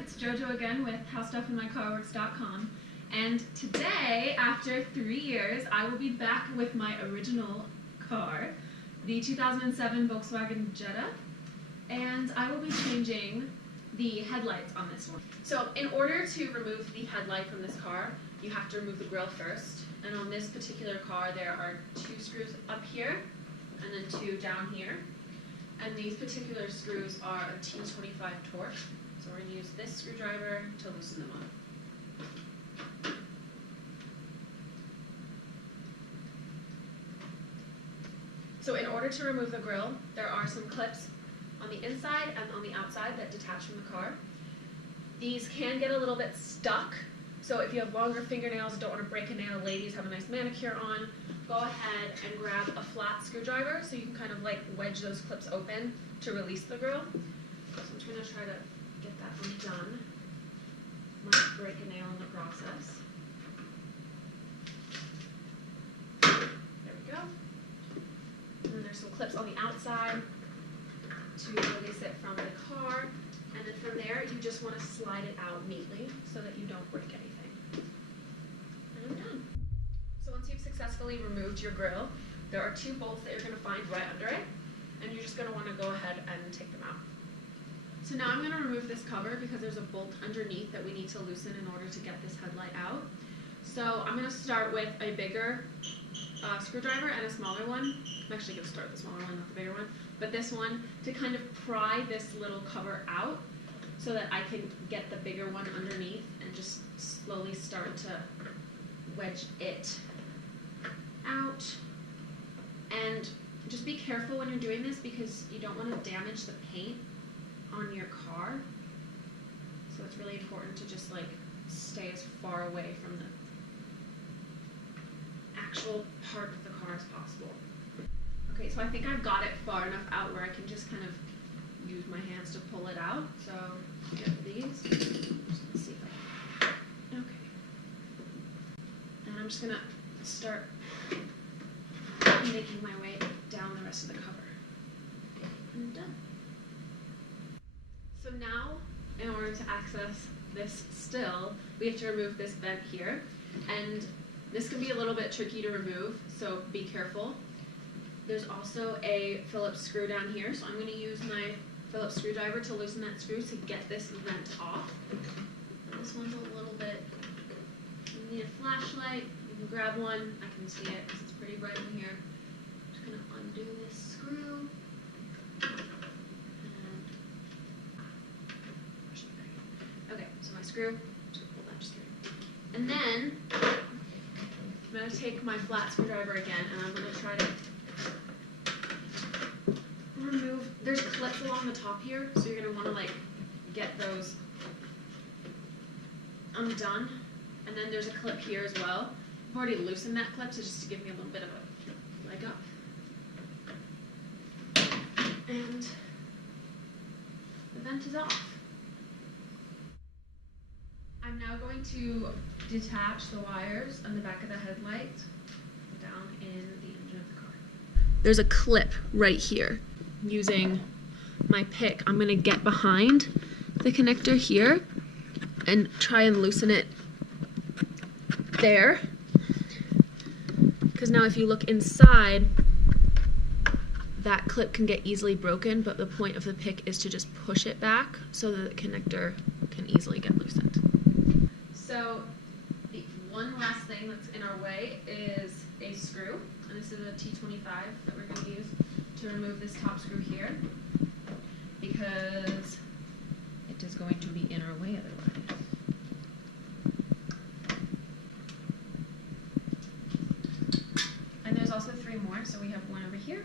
it's Jojo again with Howstuffinmycarworks.com, and today, after 3 years, I will be back with my original car, the 2007 Volkswagen Jetta, and I will be changing the headlights on this one. So in order to remove the headlight from this car, you have to remove the grille first, and on this particular car there are 2 screws up here and then 2 down here. And these particular screws are a T25 torque, so we're going to use this screwdriver to loosen them up. So in order to remove the grille, there are some clips on the inside and on the outside that detach from the car. These can get a little bit stuck, so if you have longer fingernails and don't want to break a nail, ladies have a nice manicure on, go ahead and grab a flat screwdriver so you can kind of like wedge those clips open to release the grille. So I'm just going to try to get that undone. Might break a nail in the process. There we go. And then there's some clips on the outside to release it from the car. And then from there, you just want to slide it out neatly so that you don't break anything. And I'm done. So once you've successfully removed your grille, there are 2 bolts that you're going to find right under it, and you're just going to want to go ahead and take them out. So now I'm going to remove this cover because there's a bolt underneath that we need to loosen in order to get this headlight out. So I'm going to start with a bigger screwdriver and a smaller one. I'm actually going to start with the smaller one, not the bigger one, but this one to kind of pry this little cover out so that I can get the bigger one underneath and just slowly start to wedge it out. And just be careful when you're doing this because you don't want to damage the paint on your car. So it's really important to just like stay as far away from the actual part of the car as possible. Okay, so I think I've got it far enough out where I can just kind of use my hands to pull it out. So get these. I'm just gonna see if I can. Okay. And I'm just gonna start making my way down the rest of the cover. And done. So now, in order to access this still, we have to remove this vent here. And this can be a little bit tricky to remove, so be careful. There's also a Phillips screw down here, so I'm going to use my Phillips screwdriver to loosen that screw to get this vent off. And this one's a little bit, you need a flashlight, you can grab one, I can see it because it's pretty bright in here. I'm just going to undo this screw. Okay, so my screw, just pull that just through. And then I'm going to take my flat screwdriver again and I'm going to try to remove, there's clips along the top here, so you're going to want to like get those undone. And then there's a clip here as well. I've already loosened that clip, so just to give me a little bit of a leg up. And the vent is off. I'm now going to detach the wires on the back of the headlight down in the engine of the car. There's a clip right here. Using my pick, I'm going to get behind the connector here and try and loosen it there. Because now if you look inside, that clip can get easily broken, but the point of the pick is to just push it back so that the connector can easily get loosened. So the one last thing that's in our way is a screw, and this is a T25 that we're going to use to remove this top screw here, because it is going to be in our way otherwise. And there's also 3 more, so we have one over here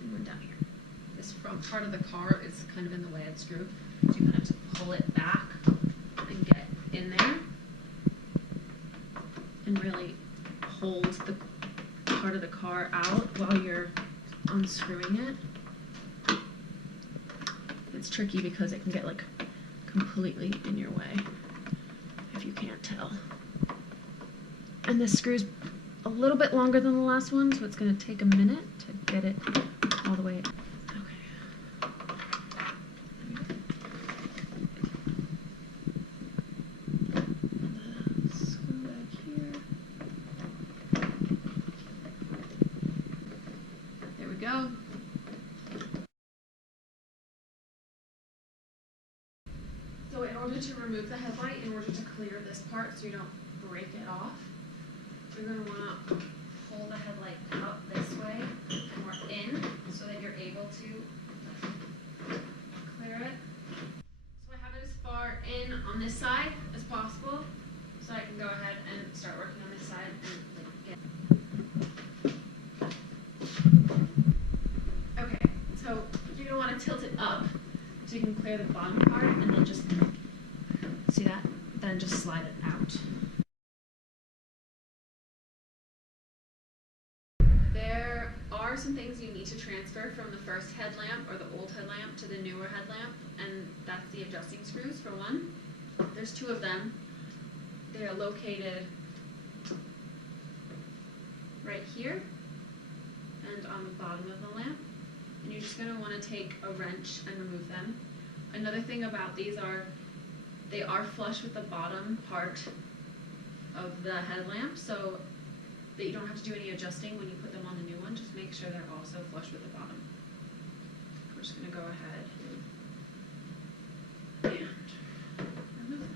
and one down here. This front part of the car is kind of in the way of the screw, so you kind of have to pull it back and get in there and really hold the part of the car out while you're unscrewing it. It's tricky because it can get like completely in your way if you can't tell. And this screw's a little bit longer than the last one, so it's going to take a minute to get it all the way. Okay. So in order to remove the headlight, in order to clear this part so you don't break it off, you're going to want to pull the headlight out this way and more in so that you're able to clear it. So I have it as far in on this side as possible so I can go ahead and start working on this side and get. Okay, so you're going to want to tilt it up so you can clear the bottom part and then just, see that? Then just slide it out. There are some things you need to transfer from the first headlamp or the old headlamp to the newer headlamp, and that's the adjusting screws for one. There's two of them. They are located right here and on the bottom of the lamp. And you're just going to want to take a wrench and remove them. Another thing about these are they are flush with the bottom part of the headlamp, so that you don't have to do any adjusting when you put them on the new one. Just make sure they're also flush with the bottom. We're just going to go ahead and remove them.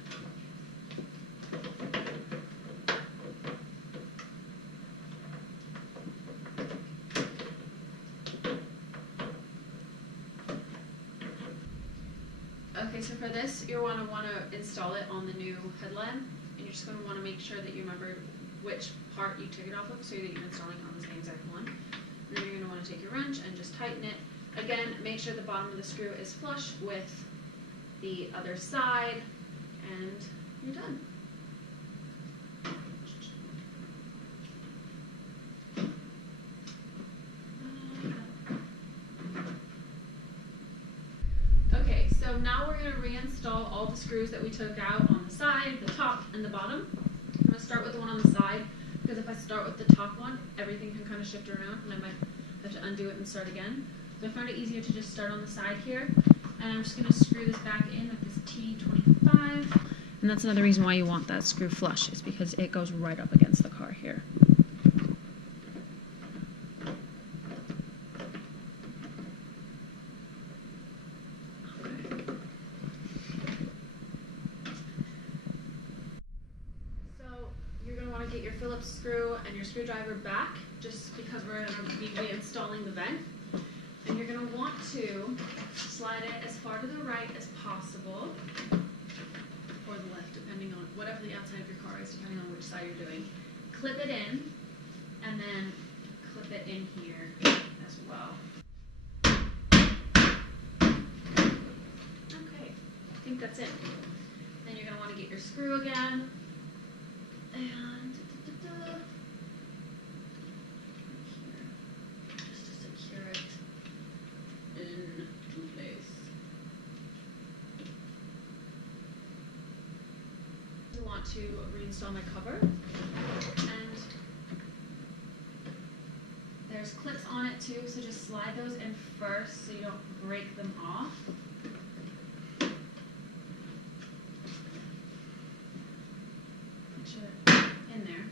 Okay, so for this, you're going to want to install it on the new headlamp, and you're just going to want to make sure that you remember which part you took it off of so that you're installing on the same exact one. And then you're going to want to take your wrench and just tighten it. Again, make sure the bottom of the screw is flush with the other side, and you're done. Okay, so now we're going to reinstall all the screws that we took out on the side, the top, and the bottom. I'm going to start with the one on the side, because if I start with the top one, everything can kind of shift around, and I might have to undo it and start again. So I found it easier to just start on the side here, and I'm just going to screw this back in with this T25. And that's another reason why you want that screw flush, is because it goes right up against the car here. Get your Phillips screw and your screwdriver back, just because we're going to be reinstalling the vent. And you're going to want to slide it as far to the right as possible, or the left, depending on whatever the outside of your car is, depending on which side you're doing. Clip it in, and then clip it in here as well. Okay, I think that's it. Then you're going to want to get your screw again. And here, just to secure it into place. I want to reinstall my cover, and there's clips on it too, so just slide those in first so you don't break them off. In there.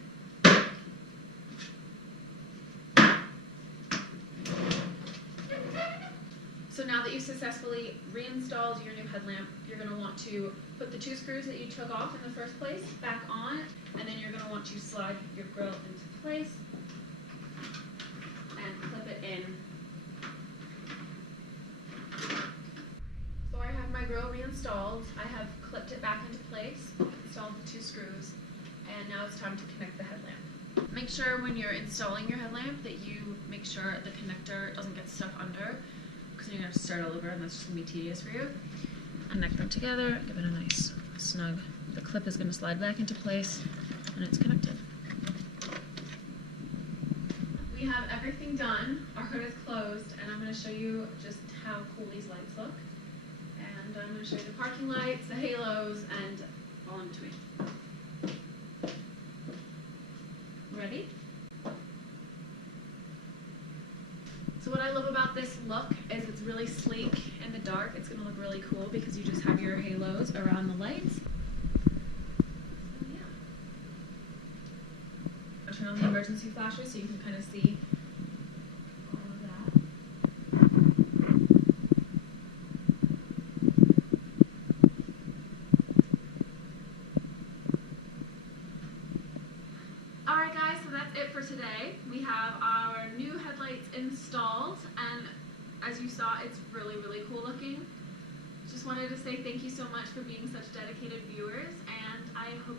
So now that you've successfully reinstalled your new headlamp, you're going to want to put the two screws that you took off in the first place back on, and then you're going to want to slide your grille into place and clip it in. So I have my grille reinstalled. I have clipped it back into place, installed the two screws, and now it's time to connect the headlamp. Make sure when you're installing your headlamp that you make sure the connector doesn't get stuck under, because you're going to have to start all over and that's just going to be tedious for you. Connect them together, give it a nice snug. The clip is going to slide back into place and it's connected. We have everything done, our hood is closed, and I'm going to show you just how cool these lights look. And I'm going to show you the parking lights, the halos, and all in between. Ready? So what I love about this look is it's really sleek in the dark. It's going to look really cool because you just have your halos around the lights. So yeah. I'll turn on the emergency flashes so you can kind of see all of that. today. We have our new headlights installed, and as you saw, it's really, really cool looking. Just wanted to say thank you so much for being such dedicated viewers, and I hope